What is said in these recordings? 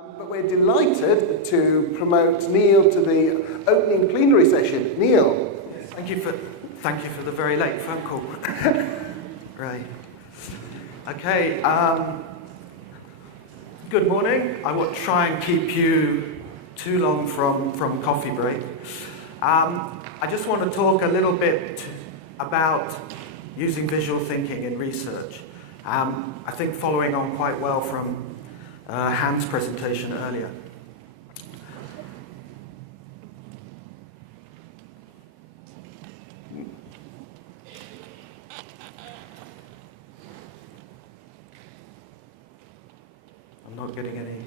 But we're delighted to promote Neil to the opening plenary session. Neil. Yes, thank you for the very late phone call. Right. Okay. Good morning. I won't try and keep you too long from coffee break. I just want to talk a little bit about using visual thinking in research. I think following on quite well from Hans' presentation earlier. I'm not getting any.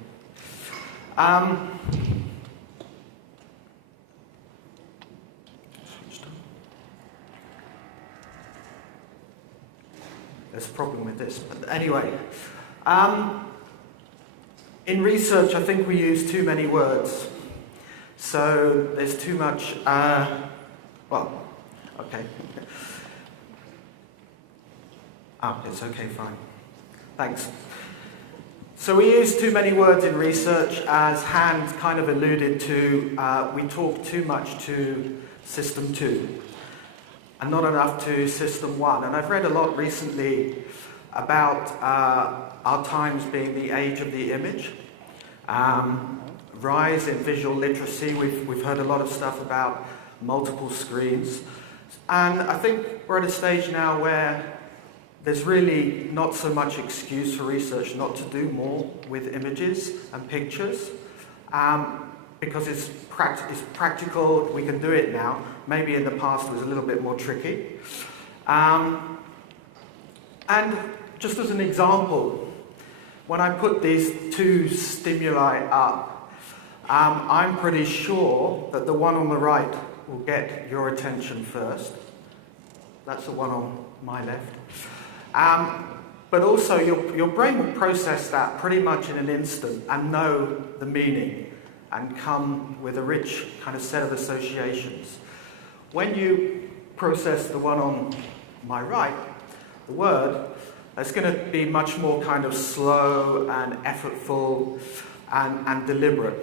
There's a problem with this, but anyway. In research, I think we use too many words. So there's too much, well, okay. It's okay, fine. Thanks. So we use too many words in research, as Hans kind of alluded to. We talk too much to System 2 and not enough to System 1. And I've read a lot recently about our times being the age of the image, rise in visual literacy. We've heard a lot of stuff about multiple screens. And I think we're at a stage now where there's really not so much excuse for research not to do more with images and pictures, because it's practical, we can do it now. Maybe in the past it was a little bit more tricky. And just as an example, when I put these two stimuli up, I'm pretty sure that the one on the right will get your attention first. That's the one on my left. But also your brain will process that pretty much in an instant and know the meaning and come with a rich kind of set of associations. When you process the one on my right, the word, it's going to be much more kind of slow and effortful and deliberate.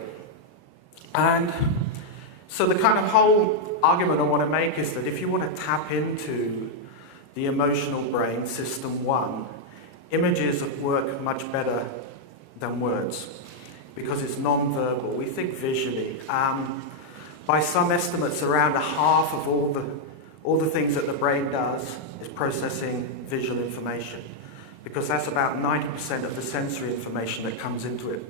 And so the kind of whole argument I want to make is that if you want to tap into the emotional brain, System 1, images work much better than words because it's non-verbal. We think visually. By some estimates, around a half of all the things that the brain does is processing visual information, because that's about 90% of the sensory information that comes into it,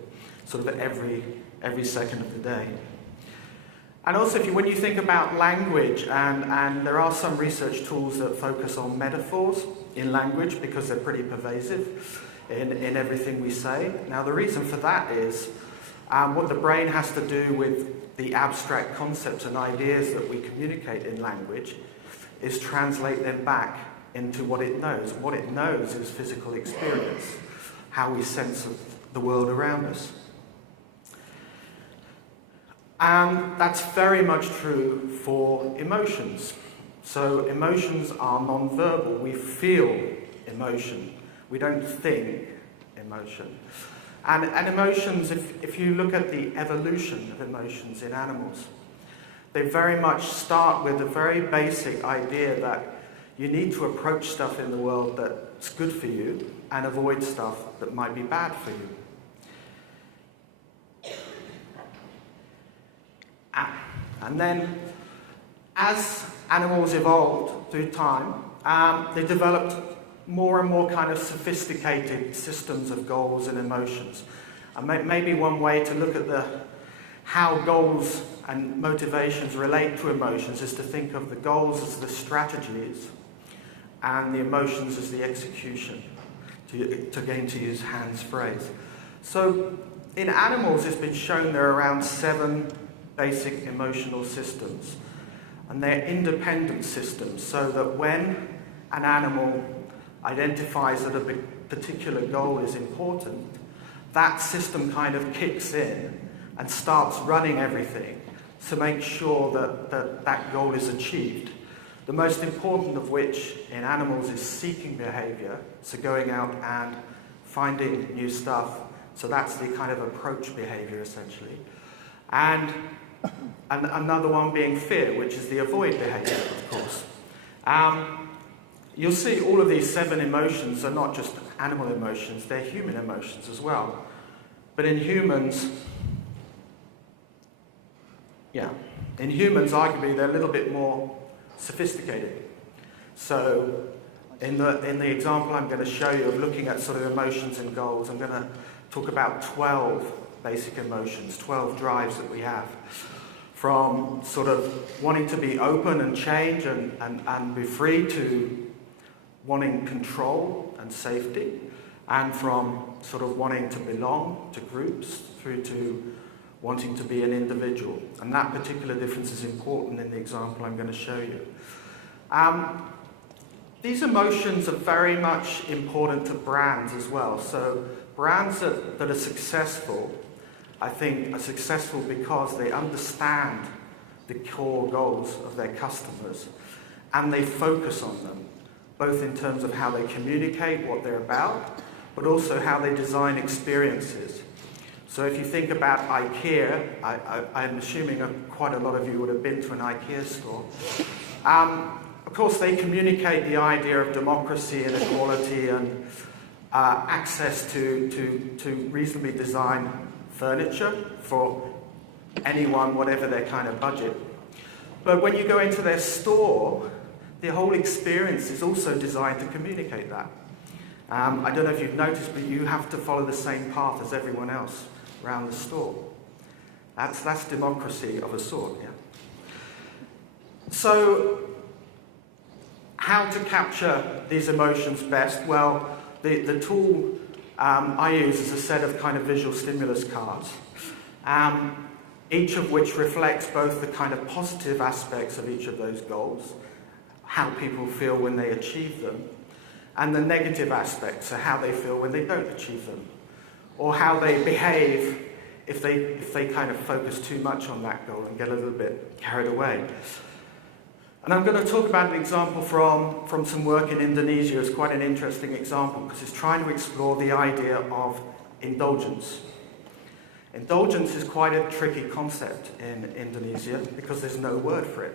sort of every second of the day. And also, when you think about language, and there are some research tools that focus on metaphors in language because they're pretty pervasive in everything we say. Now, the reason for that is what the brain has to do with the abstract concepts and ideas that we communicate in language is translate them back into what it knows. What it knows is physical experience, how we sense the world around us. And that's very much true for emotions. So emotions are non-verbal. We feel emotion. We don't think emotion. And emotions, if you look at the evolution of emotions in animals, they very much start with a very basic idea that you need to approach stuff in the world that's good for you and avoid stuff that might be bad for you. And then, as animals evolved through time, they developed more and more kind of sophisticated systems of goals and emotions. And maybe one way to look at how goals and motivations relate to emotions is to think of the goals as the strategies and the emotions as the execution, to use Hans' phrase. So in animals, it's been shown there are around 7 basic emotional systems, and they're independent systems, so that when an animal identifies that a particular goal is important, that system kind of kicks in and starts running everything to make sure that goal is achieved. The most important of which in animals is seeking behavior, so going out and finding new stuff So that's the kind of approach behavior, essentially. And another one being fear, which is the avoid behavior, of course. You'll see all of these 7 emotions are not just animal emotions, they're human emotions as well. But in humans, arguably, they're a little bit more sophisticated. So in the example I'm going to show you of looking at sort of emotions and goals, I'm going to talk about 12 basic emotions, 12 drives that we have. From sort of wanting to be open and change and be free, to wanting control and safety, and from sort of wanting to belong to groups through to wanting to be an individual. And that particular difference is important in the example I'm going to show you. These emotions are very much important to brands as well. So brands that are successful, I think, are successful because they understand the core goals of their customers and they focus on them, both in terms of how they communicate what they're about, but also how they design experiences. So if you think about IKEA, I'm assuming quite a lot of you would have been to an IKEA store. Of course, they communicate the idea of democracy and equality and access to reasonably designed furniture for anyone, whatever their kind of budget. But when you go into their store, the whole experience is also designed to communicate that. I don't know if you've noticed, but you have to follow the same path as everyone else around the store. That's democracy of a sort, yeah. So, how to capture these emotions best? Well, the tool I use is a set of kind of visual stimulus cards, each of which reflects both the kind of positive aspects of each of those goals, how people feel when they achieve them, and the negative aspects are how they feel when they don't achieve them, or how they behave if they kind of focus too much on that goal and get a little bit carried away. And I'm going to talk about an example from some work in Indonesia. It's quite an interesting example because it's trying to explore the idea of indulgence. Indulgence is quite a tricky concept in Indonesia because there's no word for it.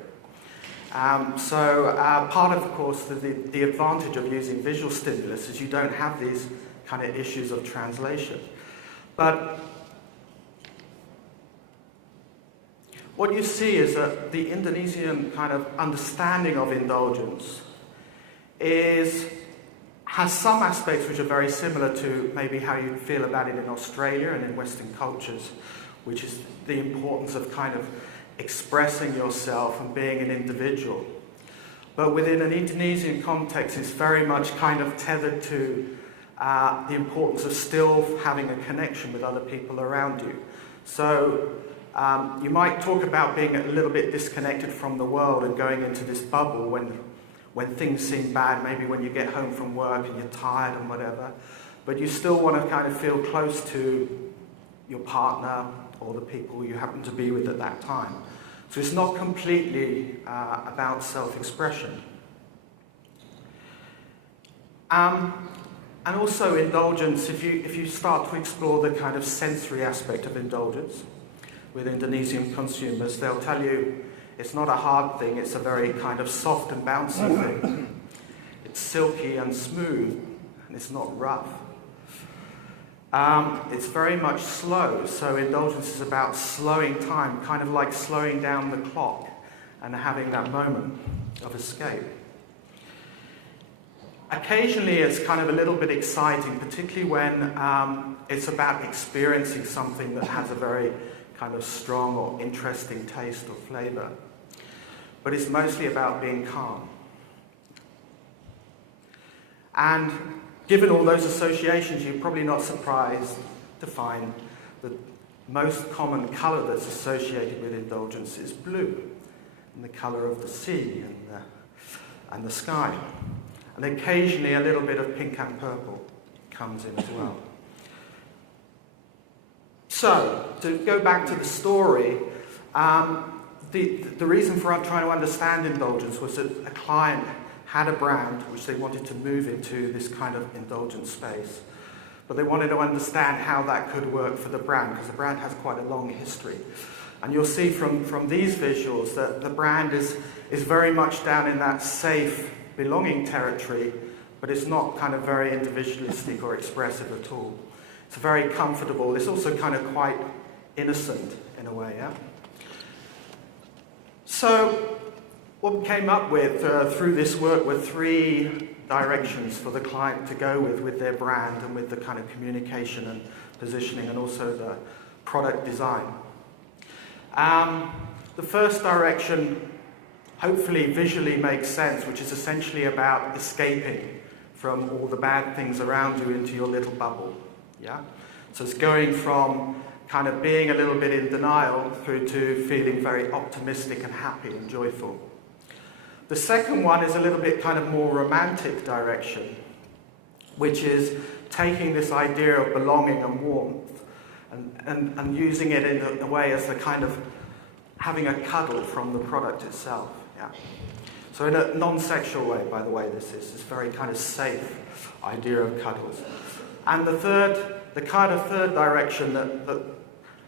Part of course, the advantage of using visual stimulus is you don't have these kind of issues of translation. But what you see is that the Indonesian kind of understanding of indulgence has some aspects which are very similar to maybe how you feel about it in Australia and in Western cultures, which is the importance of kind of expressing yourself and being an individual. But within an Indonesian context, it's very much kind of tethered to the importance of still having a connection with other people around you. So you might talk about being a little bit disconnected from the world and going into this bubble when things seem bad, maybe when you get home from work and you're tired and whatever, but you still want to kind of feel close to your partner or the people you happen to be with at that time. So it's not completely about self-expression. And also indulgence, if you start to explore the kind of sensory aspect of indulgence with Indonesian consumers, they'll tell you it's not a hard thing, it's a very kind of soft and bouncy thing. It's silky and smooth, and it's not rough. It's very much slow, so indulgence is about slowing time, kind of like slowing down the clock and having that moment of escape. Occasionally it's kind of a little bit exciting, particularly when it's about experiencing something that has a very kind of strong or interesting taste or flavour. But it's mostly about being calm. And given all those associations, you're probably not surprised to find the most common colour that's associated with indulgence is blue, and the colour of the sea and the sky. And occasionally a little bit of pink and purple comes in as well. So, to go back to the story, the reason for trying to understand indulgence was that a client had a brand which they wanted to move into this kind of indulgent space. but they wanted to understand how that could work for the brand, because the brand has quite a long history. And you'll see from these visuals that the brand is very much down in that safe, belonging territory, but it's not kind of very individualistic or expressive at all. It's very comfortable. It's also kind of quite innocent in a way, yeah? So what we came up with through this work were 3 directions for the client to go with their brand and with the kind of communication and positioning and also the product design. The first direction hopefully visually makes sense, which is essentially about escaping from all the bad things around you into your little bubble. Yeah? So it's going from kind of being a little bit in denial through to feeling very optimistic and happy and joyful. The second one is a little bit kind of more romantic direction, which is taking this idea of belonging and warmth and using it in a way as the kind of having a cuddle from the product itself. Yeah. So in a non-sexual way, by the way, this is this very kind of safe idea of cuddles. And the kind of third direction that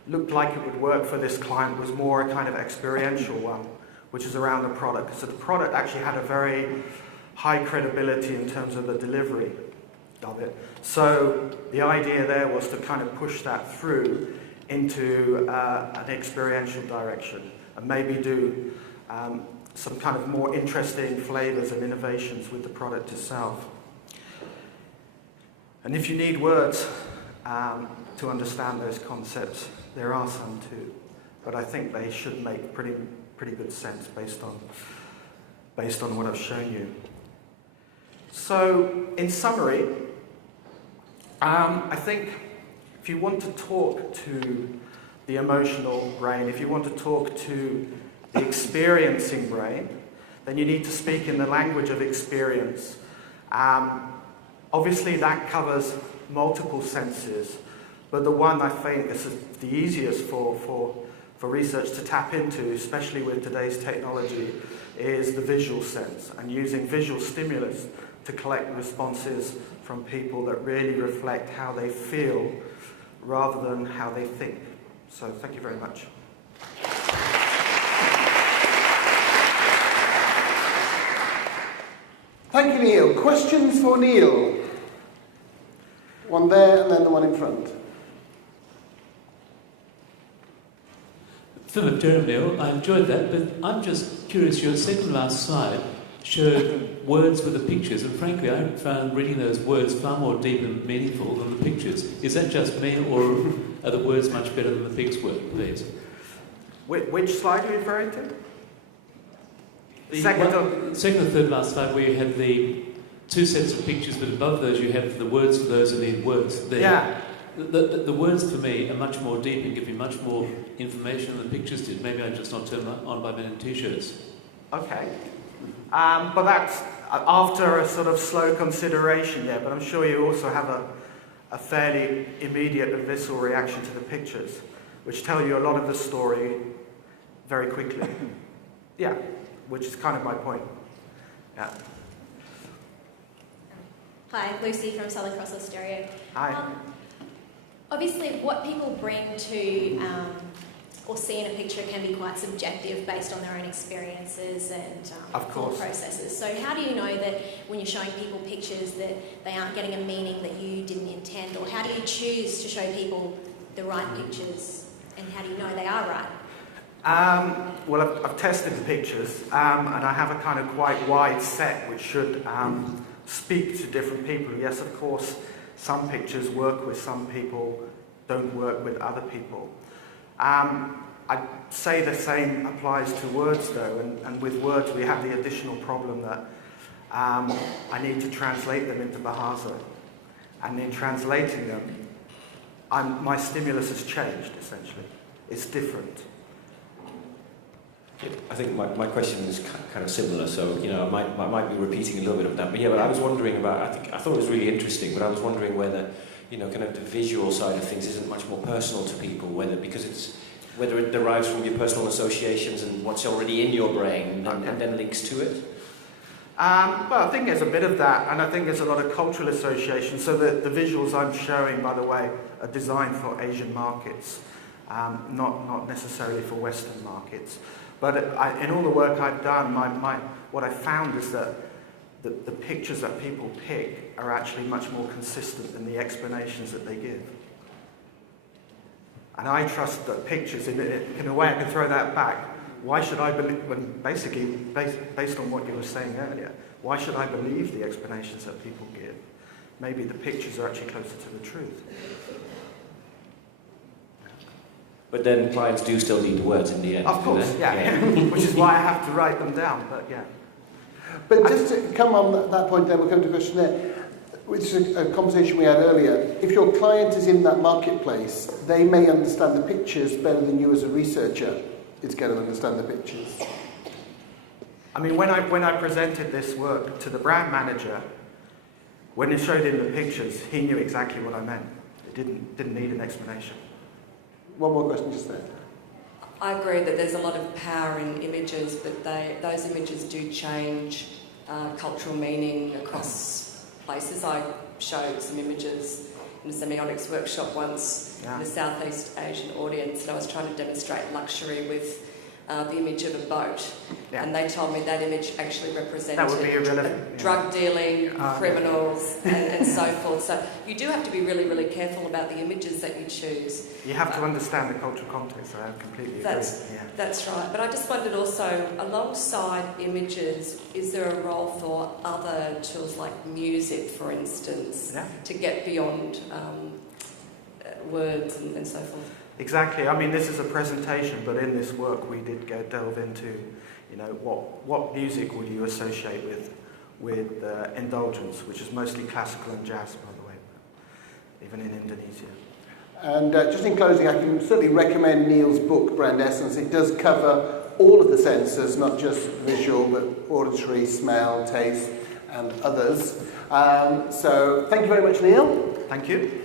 looked like it would work for this client was more a kind of experiential one, which is around the product. So the product actually had a very high credibility in terms of the delivery of it. So the idea there was to kind of push that through into an experiential direction and maybe do some kind of more interesting flavors and innovations with the product itself. And if you need words to understand those concepts, there are some too, but I think they should make pretty good sense based on what I've shown you. So, in summary, I think if you want to talk to the emotional brain, if you want to talk to the experiencing brain, then you need to speak in the language of experience. Obviously, that covers multiple senses, but the one I think is the easiest for research to tap into, especially with today's technology, is the visual sense, and using visual stimulus to collect responses from people that really reflect how they feel rather than how they think. So thank you very much. Thank you, Neil. Questions for Neil? One there and then the one in front. Philip, Jeremy, Neil, I enjoyed that, but I'm just curious, your second last slide showed words with the pictures, and frankly I found reading those words far more deep and meaningful than the pictures. Is that just me, or are the words much better than the pics were, please? Which slide are you referring to? The second or third last slide, where you had the 2 sets of pictures, but above those you have the words for those and the words there. Yeah. The words for me are much more deep and give me much more information than the pictures did. Maybe I'm just not turned on by men in t-shirts. Okay. But that's after a sort of slow consideration there, but I'm sure you also have a fairly immediate and visceral reaction to the pictures, which tell you a lot of the story very quickly. Yeah, which is kind of my point. Yeah. Hi, Lucy from Southern Cross Austereo. Hi. Obviously, what people bring to or see in a picture can be quite subjective based on their own experiences and thought processes. So how do you know that when you're showing people pictures that they aren't getting a meaning that you didn't intend? Or how do you choose to show people the right pictures? And how do you know they are right? Well, I've tested the pictures and I have a kind of quite wide set which should speak to different people. Yes, of course, some pictures work with some people, don't work with other people. I'd say the same applies to words though, and with words we have the additional problem that I need to translate them into Bahasa, and in translating them, my stimulus has changed essentially. It's different. I think my question is kind of similar, so I might be repeating a little bit of that. But yeah, but I was wondering about. I thought it was really interesting, but I was wondering whether kind of the visual side of things isn't much more personal to people, whether it derives from your personal associations and what's already in your brain and then links to it. Well, I think there's a bit of that, and I think there's a lot of cultural association. So the visuals I'm showing, by the way, are designed for Asian markets, not necessarily for Western markets. But in all the work I've done, what I found is that the pictures that people pick are actually much more consistent than the explanations that they give. And I trust that pictures, in a way I can throw that back. Why should I believe, when basically, based on what you were saying earlier, why should I believe the explanations that people give? Maybe the pictures are actually closer to the truth. But then clients do still need the words in the end. Of course, yeah. Which is why I have to write them down, but yeah. But just to come on that point, then we'll come to a question there, which is a conversation we had earlier. If your client is in that marketplace, they may understand the pictures better than you as a researcher is going to understand the pictures. I mean, when I presented this work to the brand manager, when it showed him the pictures, he knew exactly what I meant. It didn't need an explanation. One more question just there. I agree that there's a lot of power in images, but those images do change cultural meaning across places. I showed some images in a semiotics workshop once in a Southeast Asian audience, and I was trying to demonstrate luxury with the image of a boat, and they told me that image actually represented that would be irrelevant. Drug dealing, criminals, and so forth. So you do have to be really, really careful about the images that you choose. You have to understand the cultural context, I completely agree. That's right. But I just wondered also, alongside images, is there a role for other tools like music, for instance, to get beyond words and so forth? Exactly. I mean, this is a presentation, but in this work we did delve into, you know, what music would you associate with indulgence, which is mostly classical and jazz, by the way, even in Indonesia. And just in closing, I can certainly recommend Neil's book, Brand Essence. It does cover all of the senses, not just visual, but auditory, smell, taste, and others. So thank you very much, Neil. Thank you.